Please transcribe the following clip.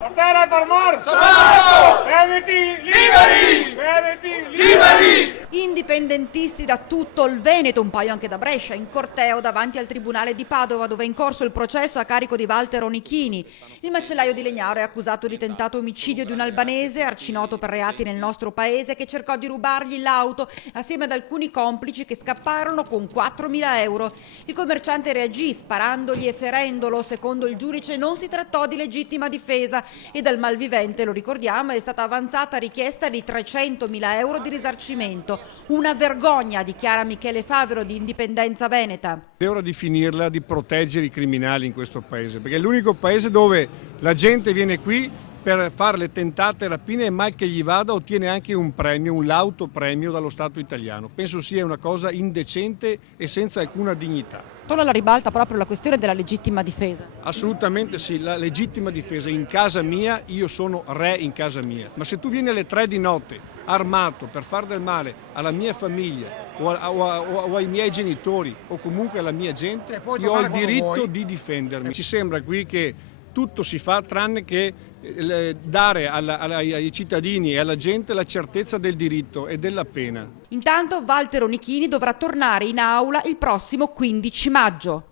Portare per morto! Veneti Liberi! Veneti Liberi! Indipendentisti da tutto il Veneto, un paio anche da Brescia, in corteo davanti al Tribunale di Padova, dove è in corso il processo a carico di Walter Onichini. Il macellaio di Legnaro è accusato di tentato omicidio di un albanese, arcinoto per reati nel nostro paese, che cercò di rubargli l'auto assieme ad alcuni complici che scapparono con 4.000 euro. Il commerciante reagì sparandogli e ferendolo. Secondo il giudice non si trattò di legittima difesa e dal malvivente, lo ricordiamo, è stata avanzata richiesta di 300.000 euro di risarcimento. Una vergogna, dichiara Michele Favero di Indipendenza Veneta. È ora di finirla di proteggere i criminali in questo paese, perché è l'unico paese dove la gente viene qui per fare le tentate rapine e mal che gli vada ottiene anche un premio, un lauto premio dallo Stato italiano. Penso sia una cosa indecente e senza alcuna dignità. Torna alla ribalta proprio la questione della legittima difesa. Assolutamente sì, la legittima difesa in casa mia, io sono re in casa mia, ma se tu vieni alle 3 di notte armato per far del male alla mia famiglia o ai miei genitori o comunque alla mia gente, io ho il diritto di difendermi. Ci sembra qui che tutto si fa tranne che dare ai cittadini e alla gente la certezza del diritto e della pena. Intanto Walter Onichini dovrà tornare in aula il prossimo 15 maggio.